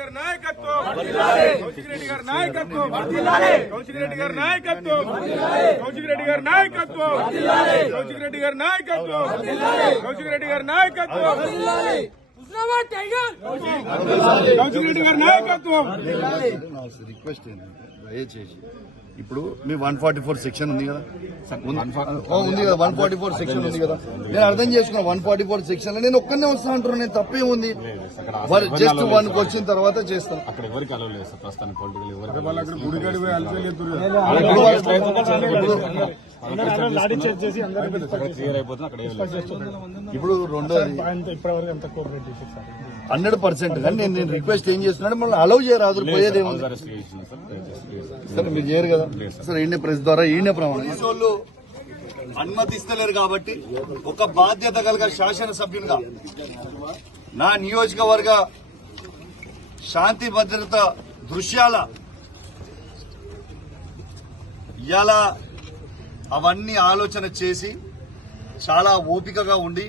గారి నాయకత్వం కౌశిక్ రెడ్డి గారి నాయకత్వం కౌశిక్ రెడ్డి గారి నాయకత్వం కౌశిక్ రెడ్డి గారి నాయకత్వం కౌశిక్ రెడ్డి గారి నాయకత్వం కౌశిక్ రెడ్డి గారి నాయకత్వం కౌశిక్ రెడ్డి గారి నాయకత్వం రిక్వెస్ట్ ఏంటంటే దయచేసి ఇప్పుడు మీ 144 సెక్షన్ ఉంది కదా ఉంది కదా 144 సెక్షన్ ఉంది కదా నేను అర్థం చేసుకున్నా 144 సెక్షన్ లో నేను ఒక్కనే వస్తా అంటున్నాను నేను తప్పేముంది జస్ట్ వన్ వచ్చిన తర్వాత చేస్తాను అక్కడ ఎవరికి అలవ్ లేదు సార్ ప్రస్తుతానికి పొలిటికల్ క్లియర్ అయిపోతుంది అక్కడ ఇప్పుడు రెండోది 100% కానీ నేను రిక్వెస్ట్ ఏం చేస్తున్నాడు మళ్ళీ అలవ్ చేయరాదు పోయేదేమో సరే మీరు చేయరు కదా సార్ ఈయన ప్రెస్ ద్వారా ఈయన ప్రమాణం వాళ్ళు అనుమతిస్తలేరు కాబట్టి ఒక బాధ్యత కలిగిన శాసనసభ్యునిగా నా నియోజకవర్గ శాంతి భద్రత దృశ్యాల ఇలా అవన్నీ ఆలోచన చేసి చాలా ఓపికగా ఉండి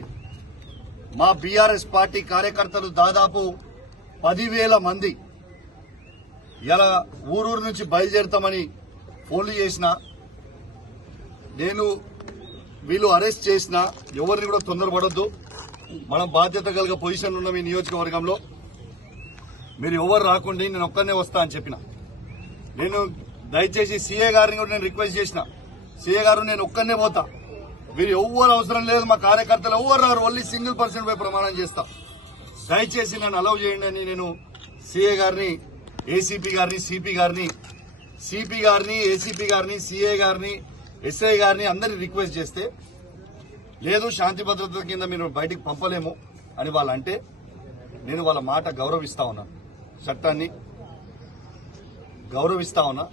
మా బీఆర్ఎస్ పార్టీ కార్యకర్తలు దాదాపు 10,000 మంది ఇలా ఊరూరు నుంచి బయలుదేరుతామని ఫోన్లు చేసిన నేను వీళ్ళు అరెస్ట్ చేసిన ఎవరిని కూడా తొందరపడొద్దు మనం బాధ్యత కలిగే పొజిషన్ ఉన్న మీ నియోజకవర్గంలో మీరు ఎవరు రాకుండా నేను ఒక్కనే వస్తా అని చెప్పిన నేను దయచేసి సీఏ గారిని కూడా నేను రిక్వెస్ట్ చేసిన సీఏ గారు నేను ఒక్కనే పోతా మీరు ఎవ్వరు అవసరం లేదు మా కార్యకర్తలు ఎవ్వరు రారు ఓన్లీ సింగిల్ పర్సన్ పై ప్రమాణం చేస్తా దయచేసి నన్ను అలౌ చేయండి అని నేను సీఏ గారిని ఏసీపీ గారిని సిపి గారిని ఏసీపీ గారిని సీఏ గారిని ఎస్ఐ గారిని అందరినీ రిక్వెస్ట్ చేస్తే లేదు శాంతి భద్రత కింద మీరు బయటికి పంపలేము అని వాళ్ళు అంటే నేను వాళ్ళ మాట గౌరవిస్తా ఉన్నా చట్టాన్ని గౌరవిస్తా ఉన్నా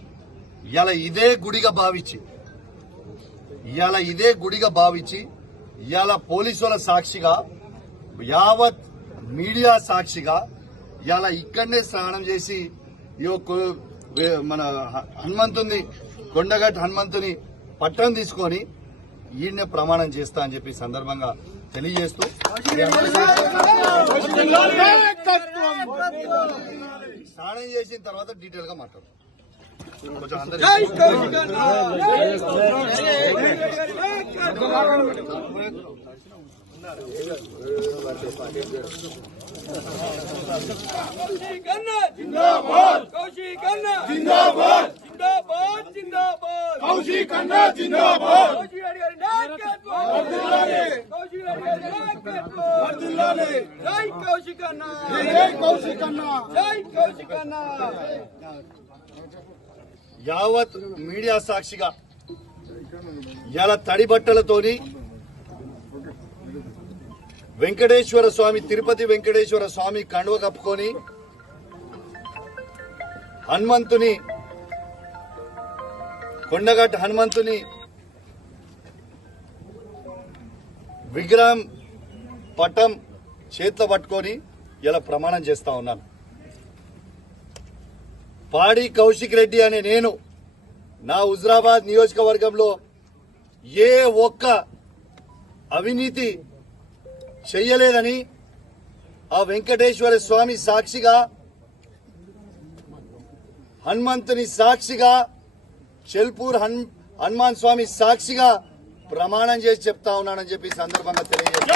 ఇలా ఇదే గుడిగా భావించి ఇవాళ పోలీసుల సాక్షిగా యావత్ మీడియా సాక్షిగా ఇవాళ ఇక్కడనే స్నానం చేసి మన హనుమంతుని కొండగట్టు హనుమంతుని పట్టణం తీసుకొని ఈయన్నే ప్రమాణం చేస్తా అని చెప్పి సందర్భంగా తెలియజేస్తూ స్నానం చేసిన తర్వాత డీటెయిల్ గా మాట్లాడు యావత్ మీడియా సాక్షిగా ఇలా తడి బట్టలతోని వెంకటేశ్వర స్వామి తిరుపతి వెంకటేశ్వర స్వామి కండువ కప్పుకొని హనుమంతుని కొండగట్టు హనుమంతుని విగ్రహం పటం చేతిలో పట్టుకొని ఇలా ప్రమాణం చేస్తా ఉన్నాను. పాడి కౌశిక్ రెడ్డి అనే నేను నా హుజరాబాద్ నియోజకవర్గంలో ఏ ఒక్క అవినీతి చెయ్యలేదని ఆ వెంకటేశ్వర స్వామి సాక్షిగా హనుమంతుని సాక్షిగా చెల్పూర్ హనుమాన్ స్వామి సాక్షిగా ప్రమాణం చేసి చెప్తా ఉన్నానని చెప్పి సందర్భంగా తెలియజేస్తాను.